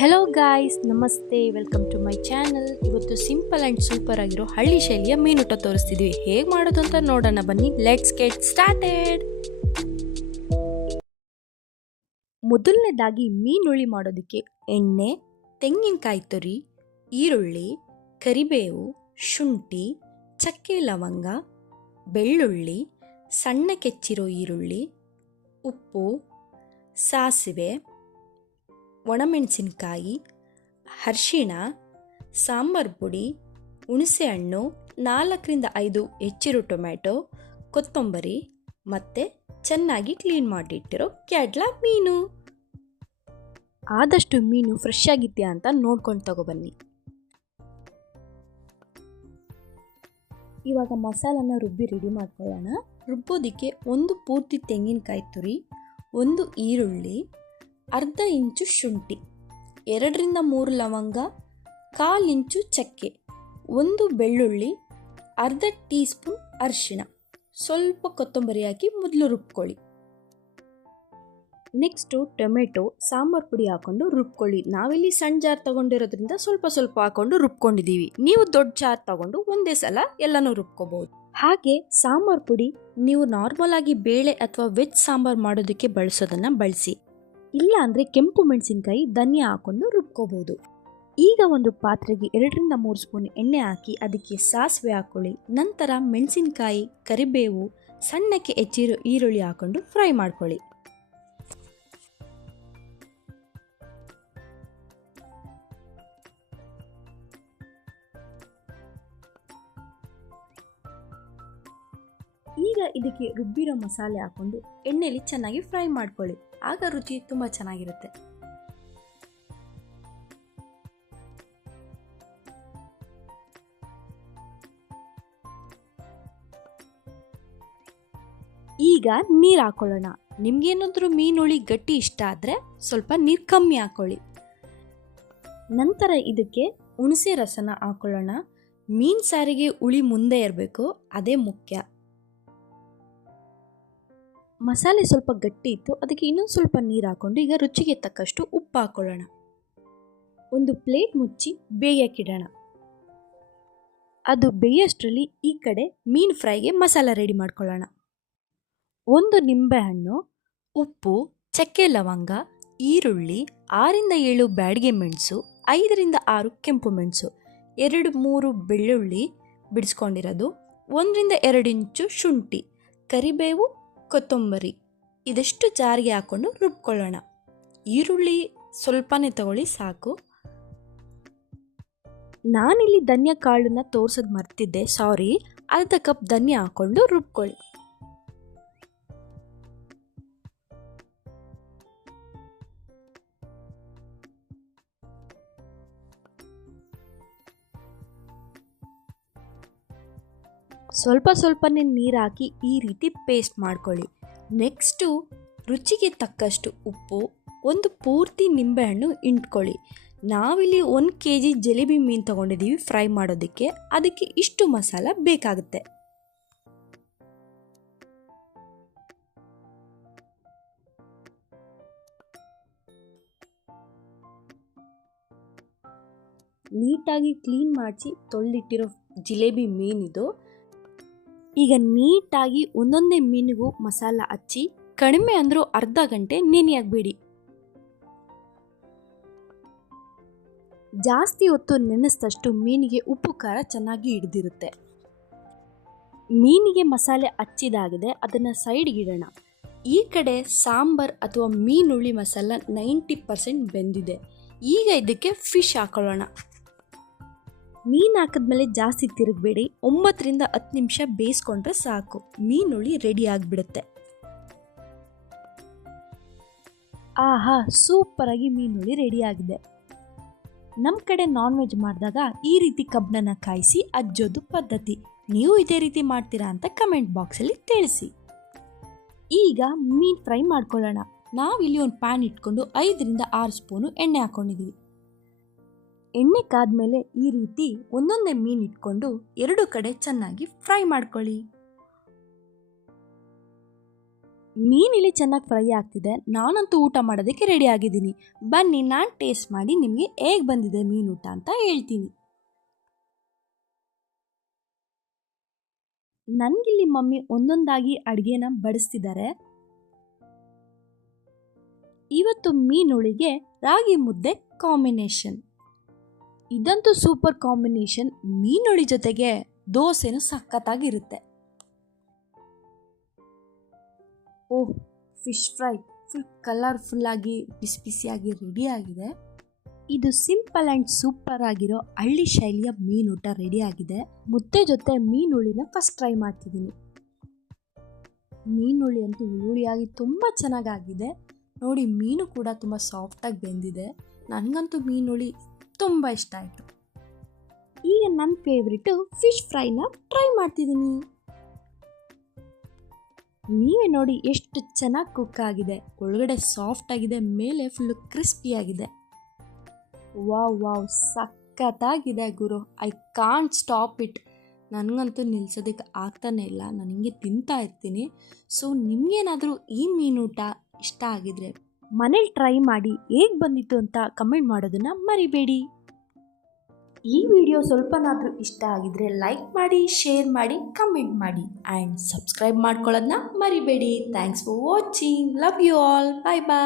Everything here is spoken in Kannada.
ಹೆಲೋ ಗಾಯ್ಸ್, ನಮಸ್ತೆ, ವೆಲ್ಕಮ್ ಟು ಮೈ ಚಾನಲ್. ಇವತ್ತು ಸಿಂಪಲ್ ಆ್ಯಂಡ್ ಸೂಪರ್ ಆಗಿರೋ ಹಳ್ಳಿ ಶೈಲಿಯ ಮೀನೂಟ ತೋರಿಸ್ತಿದ್ವಿ. ಹೇಗೆ ಮಾಡೋದು ಅಂತ ನೋಡೋಣ ಬನ್ನಿ. Let's get started. ಮೊದಲನೇದಾಗಿ ಮೀನುಳಿ ಮಾಡೋದಕ್ಕೆ ಎಣ್ಣೆ, ತೆಂಗಿನಕಾಯಿ ತುರಿ, ಈರುಳ್ಳಿ, ಕರಿಬೇವು, ಶುಂಠಿ, ಚಕ್ಕೆ ಲವಂಗ, ಬೆಳ್ಳುಳ್ಳಿ, ಸಣ್ಣ ಕೆಚ್ಚಿರೋ ಈರುಳ್ಳಿ, ಉಪ್ಪು, ಸಾಸಿವೆ, ಒಣಮೆಣಸಿನಕಾಯಿ, ಅರಿಶಿಣ, ಸಾಂಬಾರು ಪುಡಿ, ಹುಣಸೆಹಣ್ಣು, 4-5 ಹೆಚ್ಚಿರೋ ಟೊಮ್ಯಾಟೊ, ಕೊತ್ತಂಬರಿ ಮತ್ತು ಚೆನ್ನಾಗಿ ಕ್ಲೀನ್ ಮಾಡಿಟ್ಟಿರೋ ಕ್ಯಾಡ್ಲಾ ಮೀನು. ಆದಷ್ಟು ಮೀನು ಫ್ರೆಶ್ ಆಗಿದೆಯಾ ಅಂತ ನೋಡ್ಕೊಂಡು ತಗೊಬನ್ನಿ. ಇವಾಗ ಮಸಾಲನ ರುಬ್ಬಿ ರೆಡಿ ಮಾಡ್ಕೊಳ್ಳೋಣ. ರುಬ್ಬೋದಕ್ಕೆ 1 ಪೂರ್ತಿ ತೆಂಗಿನಕಾಯಿ ತುರಿ, 1 ಈರುಳ್ಳಿ, ಅರ್ಧ ಇಂಚು ಶುಂಠಿ, 2-3 ಲವಂಗ, 1/4 ಇಂಚು ಚಕ್ಕೆ, 1 ಬೆಳ್ಳುಳ್ಳಿ, ಅರ್ಧ ಟೀ ಸ್ಪೂನ್ ಅರಿಶಿಣ, ಸ್ವಲ್ಪ ಕೊತ್ತಂಬರಿ ಹಾಕಿ ಮೊದಲು ರುಬ್ಕೊಳ್ಳಿ. ನೆಕ್ಸ್ಟು ಟೊಮೆಟೊ, ಸಾಂಬಾರು ಪುಡಿ ಹಾಕ್ಕೊಂಡು ರುಬ್ಕೊಳ್ಳಿ. ನಾವಿಲ್ಲಿ ಸಣ್ಣ ಜಾರ್ ತೊಗೊಂಡಿರೋದ್ರಿಂದ ಸ್ವಲ್ಪ ಸ್ವಲ್ಪ ಹಾಕ್ಕೊಂಡು ರುಬ್ಕೊಂಡಿದ್ದೀವಿ. ನೀವು ದೊಡ್ಡ ಜಾರ್ ತೊಗೊಂಡು ಒಂದೇ ಸಲ ಎಲ್ಲನೂ ರುಬ್ಕೋಬಹುದು. ಹಾಗೆ ಸಾಂಬಾರು ಪುಡಿ ನೀವು ನಾರ್ಮಲ್ ಆಗಿ ಬೇಳೆ ಅಥವಾ ವೆಜ್ ಸಾಂಬಾರು ಮಾಡೋದಕ್ಕೆ ಬಳಸೋದನ್ನು ಬಳಸಿ. ಇಲ್ಲ ಅಂದರೆ ಕೆಂಪು ಮೆಣಸಿನಕಾಯಿ, ಧನಿಯಾ ಹಾಕ್ಕೊಂಡು ರುಬ್ಕೋಬಹುದು. ಈಗ ಒಂದು ಪಾತ್ರೆಗೆ 2-3 ಸ್ಪೂನ್ ಎಣ್ಣೆ ಹಾಕಿ ಅದಕ್ಕೆ ಸಾಸಿವೆ ಹಾಕ್ಕೊಳ್ಳಿ. ನಂತರ ಮೆಣಸಿನಕಾಯಿ, ಕರಿಬೇವು, ಸಣ್ಣಕ್ಕೆ ಹೆಚ್ಚಿರೋ ಈರುಳ್ಳಿ ಹಾಕ್ಕೊಂಡು ಫ್ರೈ ಮಾಡ್ಕೊಳ್ಳಿ. ಈಗ ಇದಕ್ಕೆ ರುಬ್ಬಿರೋ ಮಸಾಲೆ ಹಾಕ್ಕೊಂಡು ಎಣ್ಣೆಯಲ್ಲಿ ಚೆನ್ನಾಗಿ ಫ್ರೈ ಮಾಡ್ಕೊಳ್ಳಿ. ಆಗ ರುಚಿ ತುಂಬ ಚೆನ್ನಾಗಿರುತ್ತೆ. ಈಗ ನೀರು ಹಾಕೊಳ್ಳೋಣ. ನಿಮ್ಗೇನಾದ್ರೂ ಮೀನುಳಿ ಗಟ್ಟಿ ಇಷ್ಟ ಆದರೆ ಸ್ವಲ್ಪ ನೀರು ಕಮ್ಮಿ ಹಾಕೊಳ್ಳಿ. ನಂತರ ಇದಕ್ಕೆ ಹುಣಸೆ ರಸನ ಹಾಕೊಳ್ಳೋಣ. ಮೀನು ಸಾರಿಗೆ ಹುಳಿ ಮುಂದೆ ಇರಬೇಕು, ಅದೇ ಮುಖ್ಯ. ಮಸಾಲೆ ಸ್ವಲ್ಪ ಗಟ್ಟಿ ಇತ್ತು, ಅದಕ್ಕೆ ಇನ್ನೊಂದು ಸ್ವಲ್ಪ ನೀರು ಹಾಕ್ಕೊಂಡು ಈಗ ರುಚಿಗೆ ತಕ್ಕಷ್ಟು ಉಪ್ಪು ಹಾಕೊಳ್ಳೋಣ. ಒಂದು ಪ್ಲೇಟ್ ಮುಚ್ಚಿ ಬೇಯಕ್ಕಿಡೋಣ. ಅದು ಬೇಯೋಷ್ಟರಲ್ಲಿ ಈ ಕಡೆ ಮೀನು ಫ್ರೈಗೆ ಮಸಾಲ ರೆಡಿ ಮಾಡ್ಕೊಳ್ಳೋಣ. 1 ನಿಂಬೆಹಣ್ಣು, ಉಪ್ಪು, ಚಕ್ಕೆ ಲವಂಗ, ಈರುಳ್ಳಿ, 6-7 ಬ್ಯಾಡಗೆ ಮೆಣಸು, 5-6 ಕೆಂಪು ಮೆಣಸು, 2-3 ಬೆಳ್ಳುಳ್ಳಿ ಬಿಡಿಸ್ಕೊಂಡಿರೋದು, 1-2 ಇಂಚು ಶುಂಠಿ, ಕರಿಬೇವು, ಕೊತ್ತಂಬರಿ ಇದೆಷ್ಟು ಜಾರಿಗೆ ಹಾಕ್ಕೊಂಡು ರುಬ್ಕೊಳ್ಳೋಣ. ಈರುಳ್ಳಿ ಸ್ವಲ್ಪನೇ ತಗೊಳ್ಳಿ, ಸಾಕು. ನಾನಿಲ್ಲಿ ಧನಿಯಾ ಕಾಳನ್ನ ತೋರ್ಸೋದು ಮರ್ತಿದ್ದೆ, ಸಾರಿ. ಅರ್ಧ ಕಪ್ ಧನಿಯಾ ಹಾಕ್ಕೊಂಡು ರುಬ್ಕೊಳ್ಳಿ. ಸ್ವಲ್ಪ ಸ್ವಲ್ಪನೇ ನೀರು ಹಾಕಿ ಈ ರೀತಿ ಪೇಸ್ಟ್ ಮಾಡ್ಕೊಳ್ಳಿ. ನೆಕ್ಸ್ಟು ರುಚಿಗೆ ತಕ್ಕಷ್ಟು ಉಪ್ಪು, 1 ಪೂರ್ತಿ ನಿಂಬೆಹಣ್ಣು ಇಂಟ್ಕೊಳ್ಳಿ. ನಾವಿಲ್ಲಿ 1 kg ಜಲೇಬಿ ಮೀನು ತೊಗೊಂಡಿದ್ದೀವಿ ಫ್ರೈ ಮಾಡೋದಕ್ಕೆ, ಅದಕ್ಕೆ ಇಷ್ಟು ಮಸಾಲ ಬೇಕಾಗುತ್ತೆ. ನೀಟಾಗಿ ಕ್ಲೀನ್ ಮಾಡಿಸಿ ತೊಳೆದಿಟ್ಟಿರೋ ಜಿಲೇಬಿ ಮೀನಿದು. ಈಗ ನೀಟಾಗಿ ಒಂದೊಂದೇ ಮೀನಿಗೂ ಮಸಾಲ ಹಚ್ಚಿ ಕಡಿಮೆ ಅಂದರೂ ಅರ್ಧ ಗಂಟೆ ನೆನೆಯಾಗಬೇಡಿ. ಜಾಸ್ತಿ ಹೊತ್ತು ನೆನೆಸಿದಷ್ಟು ಮೀನಿಗೆ ಉಪ್ಪು ಖಾರ ಚೆನ್ನಾಗಿ ಹಿಡಿದಿರುತ್ತೆ. ಮೀನಿಗೆ ಮಸಾಲೆ ಹಚ್ಚಿದಾಗಿದೆ, ಅದನ್ನು ಸೈಡ್ಗೆ ಇಡೋಣ. ಈ ಕಡೆ ಸಾಂಬಾರ್ ಅಥವಾ ಮೀನುಳಿ ಮಸಾಲ 90% ಬೆಂದಿದೆ. ಈಗ ಇದಕ್ಕೆ ಫಿಶ್ ಹಾಕೊಳ್ಳೋಣ. ಮೀನು ಹಾಕಿದ್ಮೇಲೆ ಜಾಸ್ತಿ ತಿರುಗಬೇಡಿ. 9-10 ನಿಮಿಷ ಬೇಯಿಸ್ಕೊಂಡ್ರೆ ಸಾಕು, ಮೀನುಳಿ ರೆಡಿ ಆಗಿಬಿಡುತ್ತೆ. ಆಹಾ, ಸೂಪರಾಗಿ ಮೀನುಳಿ ರೆಡಿ ಆಗಿದೆ. ನಮ್ಮ ಕಡೆ ನಾನ್ ವೆಜ್ ಮಾಡಿದಾಗ ಈ ರೀತಿ ಕಬ್ಬನ್ನ ಕಾಯಿಸಿ ಅಜ್ಜೋದು ಪದ್ಧತಿ. ನೀವು ಇದೇ ರೀತಿ ಮಾಡ್ತೀರಾ ಅಂತ ಕಮೆಂಟ್ ಬಾಕ್ಸಲ್ಲಿ ತಿಳಿಸಿ. ಈಗ ಮೀನು ಫ್ರೈ ಮಾಡ್ಕೊಳ್ಳೋಣ. ನಾವಿಲ್ಲಿ ಒಂದು ಪ್ಯಾನ್ ಇಟ್ಕೊಂಡು 5-6 ಸ್ಪೂನು ಎಣ್ಣೆ ಹಾಕ್ಕೊಂಡಿದ್ದೀವಿ. ಎಣ್ಣೆ ಕಾದ್ಮೇಲೆ ಈ ರೀತಿ ಒಂದೊಂದೇ ಮೀನು ಇಟ್ಕೊಂಡು 2 ಕಡೆ ಚೆನ್ನಾಗಿ ಫ್ರೈ ಮಾಡ್ಕೊಳ್ಳಿ. ಮೀನಿಲ್ಲಿ ಚೆನ್ನಾಗಿ ಫ್ರೈ ಆಗ್ತಿದೆ. ನಾನಂತೂ ಊಟ ಮಾಡೋದಕ್ಕೆ ರೆಡಿ ಆಗಿದ್ದೀನಿ. ಬನ್ನಿ ನಾನು ಟೇಸ್ಟ್ ಮಾಡಿ ನಿಮಗೆ ಹೇಗೆ ಬಂದಿದೆ ಮೀನೂಟ ಅಂತ ಹೇಳ್ತೀನಿ. ನನಗಿಲ್ಲಿ ಮಮ್ಮಿ ಒಂದೊಂದಾಗಿ ಅಡುಗೆನ ಬಡಿಸ್ತಿದ್ದಾರೆ. ಇವತ್ತು ಮೀನುಳಿಗೆ ರಾಗಿ ಮುದ್ದೆ ಕಾಂಬಿನೇಷನ್. ಇದಂತೂ ಸೂಪರ್ ಕಾಂಬಿನೇಷನ್. ಮೀನುಳಿ ಜೊತೆಗೆ ದೋಸೆನೂ ಸಖತ್ತಾಗಿರುತ್ತೆ. ಓಹ್, ಫಿಶ್ ಫ್ರೈ ಫುಲ್ ಕಲರ್ಫುಲ್ಲಾಗಿ ಬಿಸಿ ಬಿಸಿಯಾಗಿ ರೆಡಿಯಾಗಿದೆ. ಇದು ಸಿಂಪಲ್ ಆ್ಯಂಡ್ ಸೂಪರ್ ಆಗಿರೋ ಹಳ್ಳಿ ಶೈಲಿಯ ಮೀನೂಟ ರೆಡಿಯಾಗಿದೆ. ಮುದ್ದೆ ಜೊತೆ ಮೀನುಳಿನ ಫಸ್ಟ್ ಟ್ರೈ ಮಾಡ್ತಿದ್ದೀನಿ. ಮೀನುಳಿ ಅಂತೂ ಹುಳಿಯಾಗಿ ತುಂಬ ಚೆನ್ನಾಗಾಗಿದೆ. ನೋಡಿ, ಮೀನು ಕೂಡ ತುಂಬ ಸಾಫ್ಟಾಗಿ ಬೆಂದಿದೆ. ನನಗಂತೂ ಮೀನುಳಿ ತುಂಬ ಇಷ್ಟ ಆಯಿತು. ಈಗ ನನ್ನ ಫೇವ್ರೆಟು ಫಿಶ್ ಫ್ರೈನ ಟ್ರೈ ಮಾಡ್ತಿದ್ದೀನಿ. ನೀವೇ ನೋಡಿ ಎಷ್ಟು ಚೆನ್ನಾಗಿ ಕುಕ್ ಆಗಿದೆ. ಒಳಗಡೆ ಸಾಫ್ಟ್ ಆಗಿದೆ, ಮೇಲೆ ಫುಲ್ಲು ಕ್ರಿಸ್ಪಿಯಾಗಿದೆ. ವಾವ್ ವಾವ್, ಸಖತ್ತಾಗಿದೆ ಗುರು. I can't stop it. ನನಗಂತೂ ನಿಲ್ಸೋದಕ್ಕೆ ಆಗ್ತಾನೆ ಇಲ್ಲ. ನಾನು ಹಿಂಗೆ ತಿಂತಾ ಇರ್ತೀನಿ. ಸೊ ನಿಮಗೇನಾದರೂ ಈ ಮೀನೂಟ ಇಷ್ಟ ಆಗಿದ್ರೆ ಮನೇಲಿ ಟ್ರೈ ಮಾಡಿ ಹೇಗೆ ಬಂದಿತ್ತು ಅಂತ ಕಮೆಂಟ್ ಮಾಡೋದನ್ನು ಮರಿಬೇಡಿ. ಈ ವಿಡಿಯೋ ಸ್ವಲ್ಪನಾದರೂ ಇಷ್ಟ ಆಗಿದ್ರೆ ಲೈಕ್ ಮಾಡಿ, ಶೇರ್ ಮಾಡಿ, ಕಮೆಂಟ್ ಮಾಡಿ ಆ್ಯಂಡ್ ಸಬ್ಸ್ಕ್ರೈಬ್ ಮಾಡ್ಕೊಳ್ಳೋದನ್ನ ಮರಿಬೇಡಿ. Thanks for watching. Love you all. Bye bye.